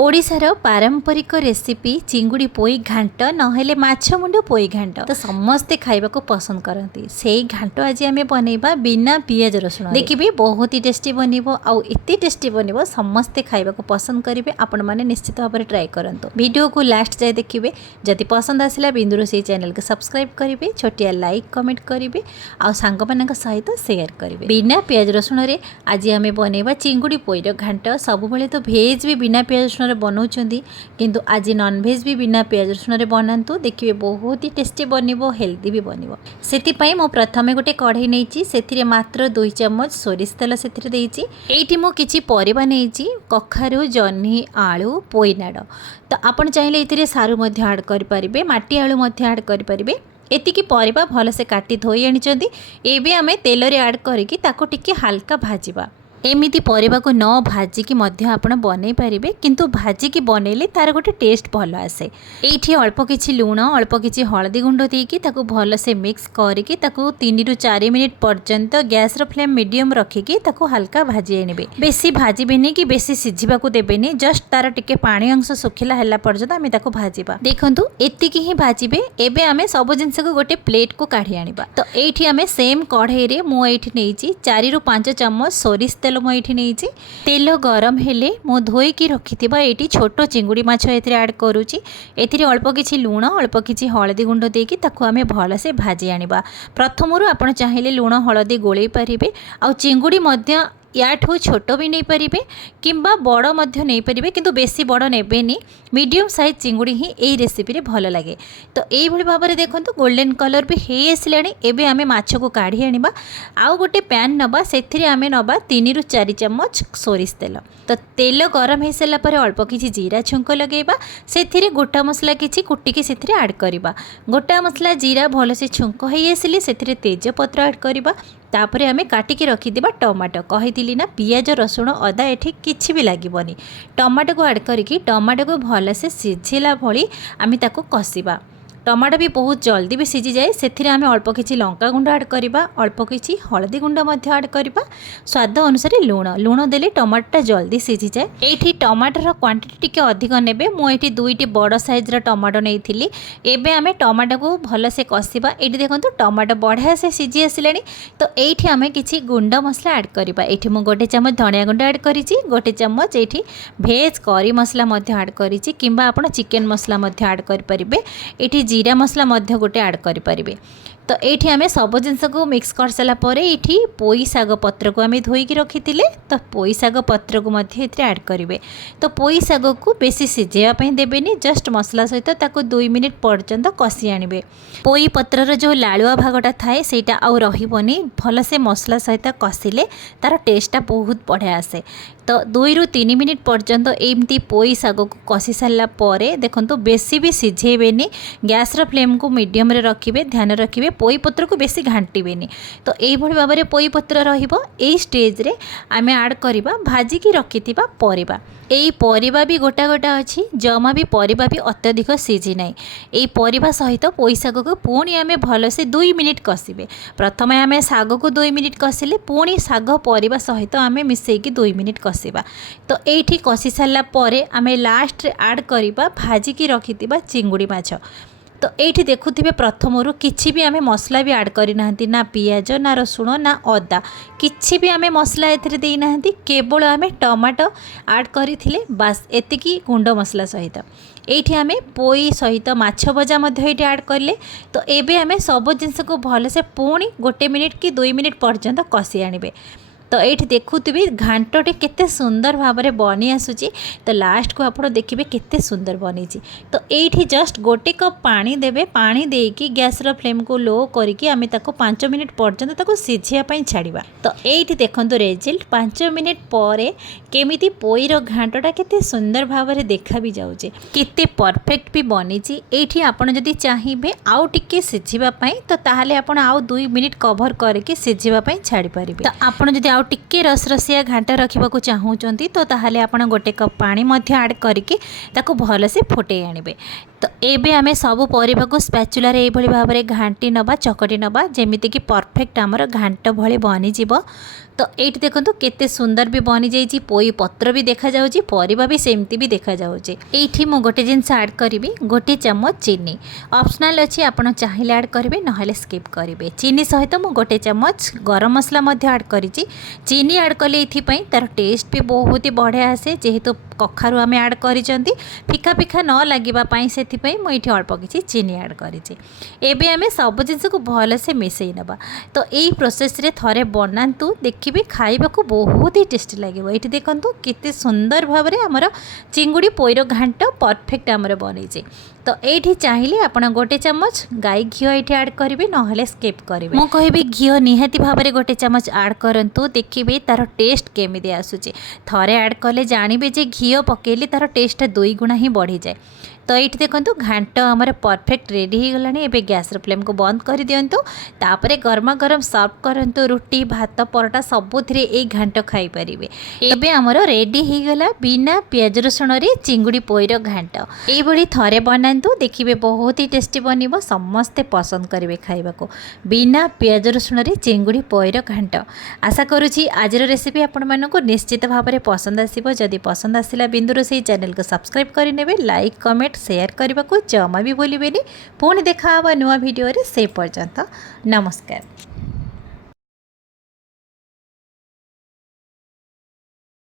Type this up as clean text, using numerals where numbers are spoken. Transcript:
ओडिशार पारंपरिक रेसिपी चिंगुड़ी पोई घांट नहेले माछ मुंड पोई घांट तो समस्ते खाइबा को पसंद करती से घांट आज आम बनइबा बिना पियाज रसुण देखिए बहुत ही टेस्टी बनइबो आउ एते टेस्टी बनइबो समस्ते खाइबा को पसंद करेंगे। आपण माने निश्चित भाव में ट्राई करंतु वीडियो को लास्ट जाए देखिए जदि पसंद आसिला बिंदुरोसई चैनल को सब्सक्राइब करेंगे छोटिया लाइक कमेंट करेंगे आउ सांग मान सहित शेयर करेंगे। बिना पियाज रसुण रे आज आम बनइबा चिंगुड़ी पोईर घांट सब बेले तो भेज भी बिना पियाज रसुण बनाऊँच किंतु आज नॉनवेज भी बिना पियाज रसुण बनातु देखिए बहुत ही टेस्टी बनइबो हेल्दी भी बनइबो। सेतिपई मो प्रथमे गोटे कढ़ई नहींची सेथिरे मात्र 2 चम्मच सोरिष तेल सेथिरे देइची। एइठी मो किछि परिबा नहींची कखारु जह्नी आलू पोईनाड़ तो आपण चाहिले एथिरे सारू मध्ये ऐड करि परिबे माटी आलू मध्ये ऐड करि परिबे। एतिकी परिबा भलसे काटी धोई आनिचंदी एबे आमे तेल रे ऐड करिकि ताको टिके हल्का भाजिबा। एमिति परिबा को न भाजिकी मध्य आपण बनै पारिबे किंतु भाजिकी बनैले तार गोटे टेस्ट भल आसे। एइठी अल्प किछि लूण अल्प किछि हळदी गुंड देकी ताको भल से मिक्स करिकि ताको 3 रु 4 मिनिट पर्यंत गैस रो फ्लेम मीडियम रखिकि ताको हल्का भाजी आनिबे। बेसी भाजिबेनी कि बेसी सिझिबा को देबेनी जस्ट तार टिके पानी अंश सुखिला हला पर्यंत आमे ताको भाजिबा। देखंतु एतिकी ही भाजिबे। एबे आमे सब जिंस को गोटे प्लेट को काढी आनिबा। तो एइठी आमे सेम कढ़ई रे मो एइठी नेइची 4 रु 5 चम्मच सोरिष तेल तेल गरम हेले मो धोईकी रखिथिबा एटी छोट चिंगुड़ी माछ एथिरे ऐड करूची। एथिरे अल्प किछि लूण अल्प किछि हळदी गुंड देकी ताको आमे भलसे भाजी आनिबा। प्रथमरु आपण चाहिले लूण हळदी गोळेई परिबे आ चिंगुड़ी मध्य याठू छोट भी नहीं पारिबे किंबा बड़ मध्य नहीं पारिबे किंतु बेसी बड़ नेबेनी मीडियम साइज चिंगुड़ी ही एई रेसिपी रे भल लागे। तो एई भली भाव में देखंतु गोल्डन कलर भी हे आसिलानी। एबे आमे माछ को काढी आनिबा आउ गोटे पैन नबा सेथिरे आमे नबा 3 रु 4 चम्मच सोरिष तेल। तो तेल गरम हो सारा पर अल्प किछि जीरा छुंक लगेबा सेथिरे गोटा मसला किछि कुटिकी सेथिरे ऐड करिबा। गोटा मसला जीरा भल से छुंक हो आसिले सेथिरे तेज पत्र ऐड करिबा। तापरे आमे काटिकी रखिदिबा टमाटो कहिदिली ना पियाज रसुण अदा एठी किछि भी लागिबनी। टमाटो को ऐड करिकी टमाटो को भलसे सिझिला भली आमे ताको कसिबा। टमाटो भी बहुत जल्दी भी सिझी जाए सेथिरे आमे अल्प किछि लंका गुंड ऐड करिबा अल्प किछि हळदी गुंड मध्ये ऐड करिबा स्वाद अनुसार लूण देले टमाटोटा जल्दी सिझी जाए। एठी टमाटर क्वांटिटी टिके अधिक नेबे मो एठी 2टी बड़ साइज रा टमाटो नेइथिली। एबे आमे टमाटो को भलसे कसिबा। एठी देखंतु टमाटो बढ़िया से सिझी आसिलानी। तो एठी आमे किछि गुंड मसला ऐड करिबा। एठी मो गोटे चम्मच धनिया गुंड ऐड करिछि गोटे चम्मच एठी भेज करी मसला मध्ये ऐड करिछि किंबा आपण चिकन मसला मध्ये ऐड करि परिबे। एठी जीरा मसला मध्य गोटे ऐड करि परिबे। तो एठी आमे सब जिनस को मिक्स कर साला परे एठी पोई साग पत्र को आमे धोईकी रखिथिले तो पोई साग पत्र को मध्य एथिरे ऐड करिवे। तो पोई साग को बेसी सिझेवा पई देबेनी जस्ट मसला सहित ताको 2 मिनिट पर्यंत कसी आनिबे। पोई पत्र रो जो लालुआ भागटा थाए सेटा आउ रहिबोनी भल से मसला सहित कसिले तार टेस्टटा बहुत बढ़िया आसे। तो 2 रु 3 मिनिट पर्यंत एमती पोई साग को कसी सारा परे देखंतु बेसी भी सिझेबेनी गैस रो फ्लेम को मीडियम रे रखिबे ध्यान रखिबे पोई पत्र को बेसी घांटीबेनी। तो एई भली भाबरे पोई पत्र रहिबो। एई स्टेज रे आमे ऐड करिबा भाजी की रखिथिबा परिबा। एई परिबा भी गोटा गोटा अछि जमा भी परिबा भी अत्यधिक सिझी नाही। एई परिबा सहित पोई साग को पुणी आमे भल से 2 मिनिट कसिबे। प्रथमे आमे साग को 2 मिनिट कसिले पुणी साग परिबा सहित आमे मिसेकी 2 मिनिट कसिबा। तो एठी कसी साला परे आमे लास्ट रे ऐड करिबा भाजी की रखिथिबा चिंगुड़ी माछ। तो एठी देखुथिबे प्रथमरु किछि भी आमे मसला भी ऐड करि नाहंती ना पियाज ना रसुण ना अदा किछि भी आमे मसला एथिरे देई नाहंती केवल आमे टमाटो ऐड करिथिले बास एतिकी गुंड मसला सहित। एठी आमे पोई सहित माछ भजा मध्ये एठी ऐड करले। तो एबे आमे सब जिंस को भल से पुणी 1 मिनिट कि 2 मिनिट पर्यंत कसी आनिबे। तो ये देखुबी घांटे केते सुंदर भाव में बनी आसूची। तो लास्ट को आप देखिए केते सुंदर बनी। तो ये जस्ट गोटे कप पानी देबे पानी देकी गैस रो फ्लेम को लो करके आमे ताको 5 मिनिट पर्यंत ताको सिझिया छाड़िबा। तो ये देखंतु रिजल्ट 5 मिनिट पर केमिति पोईर घांटटा केते सुंदर भाव में देखा भी जाउचे केते परफेक्ट भी बनी। ये आपड़ जदि चाहिए आउ टिके सिझिबा पई तो ताहले आपड़ आउ 2 मिनिट कवर करके सिझिबा पई छाड़ी परिबे। तो आपड़ जदि आउ टिके रसरसिया घांटा रखा चाहूँगी तो ताहले आपड़ गोटे कप पानी मध्य ऐड करके ताको भल से फुटे आनिबे। तो एबे आमे सब परिबा को स्पैचुला रे एभली भाबरे घांटी नबा चकटी नबा जेमिति कि परफेक्ट आमर घांट भली बनी जिवो। तो एठी देखंतु केते सुंदर भी बनी जाइछि, पोई पत्र भी देखा जाउछि, परिबा भी सेमती भी देखा जाउछि। एठी मु गोटे जिंस ऐड करिवि, गोटे चम्मच चीनी ऑप्शनल अछि, आपण चाहिले ऐड करिवे नहले स्किप करिवे। चीनी सहित मु गोटे चम्मच गरम मसला मध्ये ऐड करिछि। चीनी ऐड कले एथि पई तार टेस्ट भी बहुत ही बढ़िया आसे, जेहेतु कखारु आमे ऐड करिसंती फिका फिका न लागिबा पई सेथि पई मु एठी अल्प किछि चीनी ऐड करिछि। एबे आमे सब जिंस को भल से मिसई नबा। तो एई प्रोसेस रे थरे बनांतु, देखिबे खाइबा को बहुत ही टेस्टी लागिबो। एठी देखंतु केते सुंदर भाबरे हमर चिंगुडी पोईर घांट परफेक्ट हमर बनिछि। तो एठी चाहिले आपण गोटे चम्मच गाई घिओ एठी ऐड करिवे नहले स्किप करिवे। मु कहबी घिओ निहाती भाबरे गोटे चम्मच ऐड करंतु, देखिबे तार टेस्ट केमिदि आसुछि। थरे ऐड कले जानिबे जे घिओ पकेले तार टेस्ट 2 गुणा ही बढ़ी जाए। तो ये देखो घांट आमर परफेक्ट रेडी हो गलानी। एबे गैस फ्लेम को बंद कर दिंतु, तापरे गरमा गरम सर्व करंतु, रुटी भात परोटा सबुथिरे ए घांट खाई परिबे। एबे आमर रेडी हो गला बिना पियाज रसुण रे चिंगुडी पोईर घांट। एई भली थरे बनांतु, देखिबे बहुत ही टेस्टी बनिबो, समस्ते पसंद करिवे खाइबा को बिना पियाज रसुण रे चिंगुडी पोईर घांट। आशा करूछि आजिर रेसिपी आपण मानको निश्चित भाबरे पसंद आसीबो। जदि पसंद आसिला बिंदु रोसई चैनल को सब्सक्राइब करिनेबे, लाइक कमेंट शेयर करने को जमा भी भूलिए। पुणी देखा नुआ वीडियो रे, से पर्यंत नमस्कार।